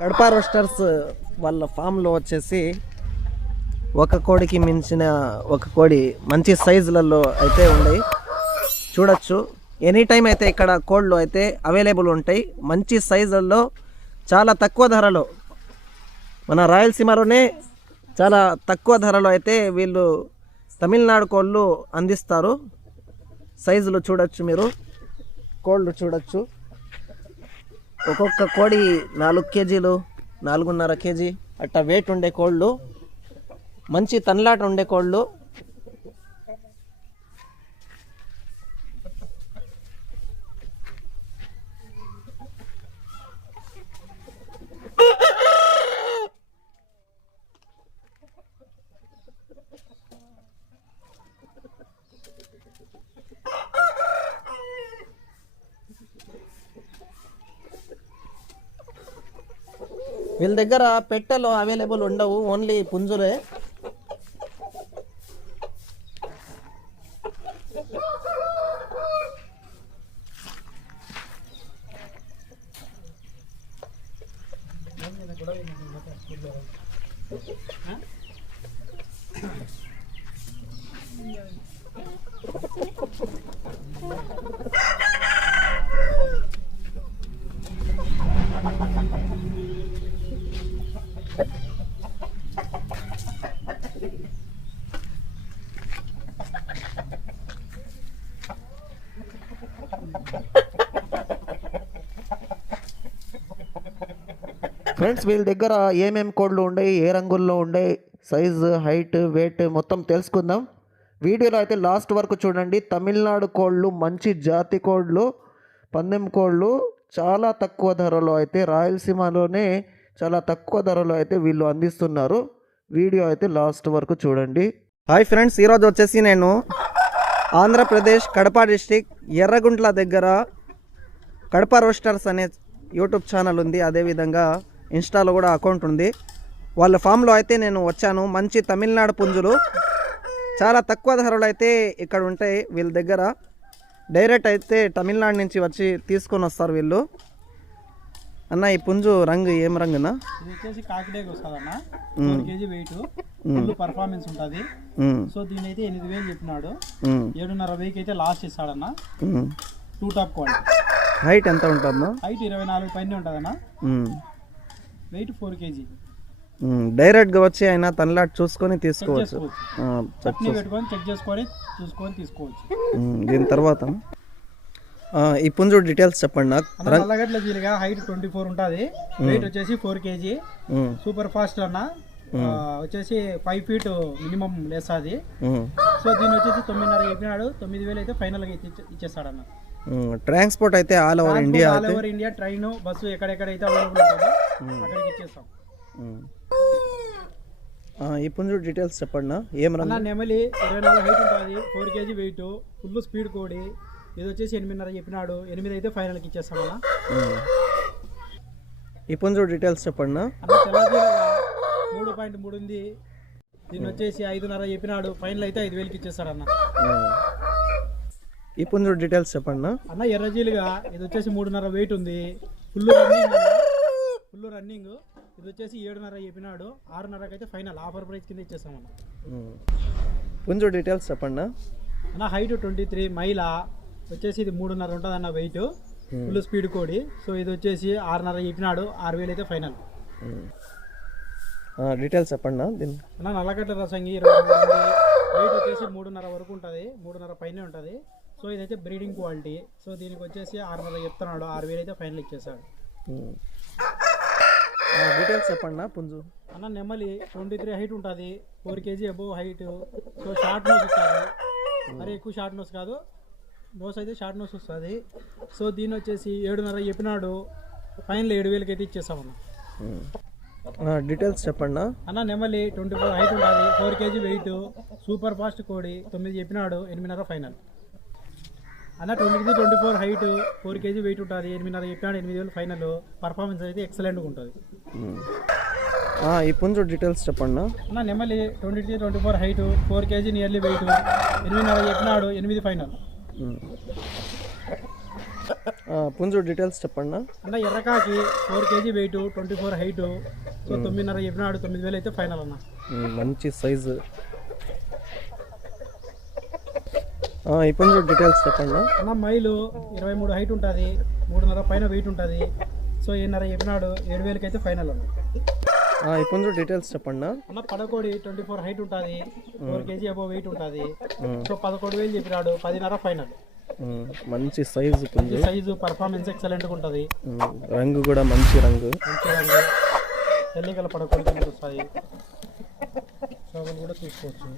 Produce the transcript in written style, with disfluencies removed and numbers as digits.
Kadapa roasters వాళ్ళ ఫామ్లో వచ్చేసి ఒక కోడికి మించిన ఒక కోడి మంచి సైజులలో అయితే ఉన్నాయి. చూడొచ్చు, ఎనీ టైం అయితే ఇక్కడ కోళ్ళు అయితే అవైలబుల్ ఉంటాయి. మంచి సైజుల్లో చాలా తక్కువ ధరలో, మన రాయలసీమలోనే చాలా తక్కువ ధరలో అయితే వీళ్ళు తమిళనాడు కోళ్ళు అందిస్తారు. సైజులు చూడొచ్చు, మీరు కోళ్ళు చూడొచ్చు. ఒక్కొక్క కోడి 4 కేజీలు 4.5 కేజీ అట్టా వెయిట్ ఉండే కోళ్ళు, మంచి తన్లాట ఉండే కోళ్ళు. వీళ్ళ దగ్గర పెట్టెలు అవైలబుల్ ఉండవు, ఓన్లీ పుంజులే. ఫ్రెండ్స్, వీళ్ళ దగ్గర ఏమేమి కోళ్ళు ఉన్నాయి, ఏ రంగుల్లో ఉన్నాయి, సైజు, హైట్, వెయిట్ మొత్తం తెలుసుకుందాం. వీడియోలో అయితే లాస్ట్ వరకు చూడండి. తమిళనాడు కోళ్ళు, మంచి జాతి కోళ్ళు, పందెం కోళ్ళు చాలా తక్కువ ధరలో అయితే రాయలసీమలోనే చాలా తక్కువ ధరలో అయితే వీళ్ళు అందిస్తున్నారు. వీడియో అయితే లాస్ట్ వరకు చూడండి. హాయ్ ఫ్రెండ్స్, ఈరోజు వచ్చేసి నేను ఆంధ్రప్రదేశ్ కడప డిస్టిక్ ఎర్రగుంట్ల దగ్గర కడప రోస్టర్స్ అనే యూట్యూబ్ ఛానల్ ఉంది, అదేవిధంగా ఇన్స్టాలో కూడా అకౌంట్ ఉంది. వాళ్ళ ఫామ్లో అయితే నేను వచ్చాను. మంచి తమిళనాడు పుంజులు చాలా తక్కువ ధరలు అయితే ఇక్కడ ఉంటాయి వీళ్ళ దగ్గర. డైరెక్ట్ అయితే తమిళనాడు నుంచి వచ్చి తీసుకొని వస్తారు వీళ్ళు. అన్న, ఈ పుంజు రంగు ఏం రంగునా? ఇది వచ్చేసి కాకిడేకి వస్తుందన్న, 4 కేజీ వెయిట్, ఫుల్ పర్ఫార్మెన్స్ ఉంటుంది. సో దీని అయితే 8,000 చెప్పినాడు. 7,500 అయితే లాస్ట్ ఇస్తాడన్న. 2 టాప్ క్వాలిటీ. హైట్ ఎంత ఉంటుందన్నా? హైట్ 24 పైన ఉంటుందన్న. Weight 4 KG. డైరెక్ట్గా వచ్చి ఆయన తనలాట్ చూసుకొని తీసుకోవచ్చు, పెట్టుకొని చెక్ చేసుకొని చూసుకొని తీసుకోవచ్చు. దీని తర్వాత ఈ పుంజు డీటెయిల్స్ చెప్పండి నాకు. నల్లగడ్ల జీలిగా హైట్ 24 ఉంటుంది, వెయిట్ వచ్చేసి 4 కేజీ. సూపర్ ఫాస్ట్ అన్న, వచ్చేసి 5 ఫీట్ మినిమం లేస్తుంది. సో దీని వచ్చేసి 9,500 చెప్పినాడు. 9,000 అయితే ఫైనల్ గా ఇచ్చేస్తాడన్న. ట్రాన్స్పోర్ట్ అయితే all over India, train, bus ఎక్కడెక్కడైతే అవైలబుల్ ఉంటుందో అక్కడికి ఇచ్చేస్తాం. ఈ పుంజు డీటెయిల్స్ చెప్పండి. ఏం రంగు? నెమలి 24 హైట్ ఉంటుంది, 4 కేజీ వెయిట్, ఫుల్ స్పీడ్ కోడి. ఇది వచ్చేసి 8,500 చెప్పినాడు. 8 అయితే ఫైనల్కి ఇచ్చేస్తామన్నా. ఈ పుంజు డీటెయిల్స్ చెప్పండి. అన్న తెల్లజీలగా 3.3 ఉంది. దీన్ని వచ్చేసి 5,500 చెప్పినాడు. ఫైనల్ అయితే 5,000కి ఇచ్చేస్తాడన్న. ఈ పుంజు డీటెయిల్స్ చెప్పండి. అన్న ఎర్రజీలుగా ఇది వచ్చేసి 3.5 వెయిట్ ఉంది, ఫుల్ రన్నింగ్. ఇది వచ్చేసి 7,500 చెప్పినాడు. 6,500కి అయితే ఫైనల్ ఆఫర్ ప్రైస్ కింద ఇచ్చేస్తామన్న. పుంజు డీటెయిల్స్ చెప్పండి. అన్న హైట్ 23, మైల వచ్చేసి ఇది 3.5 ఉంటుంది అన్న వెయిట్, ఫుల్ స్పీడ్ కోడి. సో ఇది వచ్చేసి 6,500 చెప్పినాడు. 6,000 అయితే ఫైనల్. డీటెయిల్స్ చెప్పండి. అన్న నల్లగడ్డ రసంగి 23 వెయిట్ వచ్చేసి 3.5 వరకు ఉంటుంది, 3.5 పైనే ఉంటుంది. సో ఇదైతే బ్రీడింగ్ క్వాలిటీ. సో దీనికి వచ్చేసి 6,500 చెప్తున్నాడు. 6,000 అయితే ఫైనల్ ఇచ్చేసాడు. డీటెయిల్స్ చెప్పండి. పుంజు అన్న నెమలి 23 హైట్ ఉంటుంది, 4 KG above height. So short nose వస్తుంది, మరి ఎక్కువ షార్ట్ నోస్ కాదు, నోస్ అయితే షార్ట్ నోస్ వస్తుంది. సో దీని వచ్చేసి 7,500 చెప్పినాడు. ఫైనల్ 7,000కి అయితే ఇచ్చేస్తామన్న. డీటెయిల్స్ చెప్పండి. అన్న నెమలి 24 హైట్ ఉంటుంది, 4 కేజీ వెయిట్, సూపర్ ఫాస్ట్ కోడి. 9 చెప్పినాడు. 8,500 ఫైనల్ అన్న. 24 హైట్, 4 కేజీ వెయిట్ ఉంటుంది, 8,500 చెప్పినాడు. 8,000 ఫైనల్. పర్ఫార్మెన్స్ అయితే ఎక్సలెంట్గా ఉంటుంది. ఈ పుంజు డీటెయిల్స్ చెప్పండి. అన్న నెమలి 24 హైట్, 4 కేజీ నియర్లీ వెయిట్, 8,500 చెప్పినాడు. 8 ఫైనల్. పుంజు డీటెయిల్స్ చెప్పండి. అన్న ఎర్రకాకి 4 కేజీ వెయిట్, 24 హైటు. సో 9.5 చెప్పినాడు, 9,000 అయితే ఫైనల్ అన్న. మంచి సైజు. ఈ పుంజు డీటెయిల్స్ చెప్పండి. అన్న మైలు 23 హైట్ ఉంటుంది, 3.5 పైన వెయిట్ ఉంటుంది. సో 7.5 చెప్పినాడు, 7,000 అయితే ఫైనల్ అన్న. ఈ పుంజు డీటెయిల్స్ చెప్పండి. అన్న పడకోడి 24 హైట్ ఉంటుంది, 4 కేజీ అబో వెయిట్ ఉంటుంది. సో 11,000 చెప్పినాడు, 10.5 ఫైనల్. మంచి సైజు పుంజు. సైజు పర్ఫార్మెన్స్ ఎక్సలెంట్గా ఉంటుంది. రంగు కూడా మంచి రంగు. ఎన్నికల పడకోడి వస్తాయి. సో కూడా చూసుకోవచ్చు.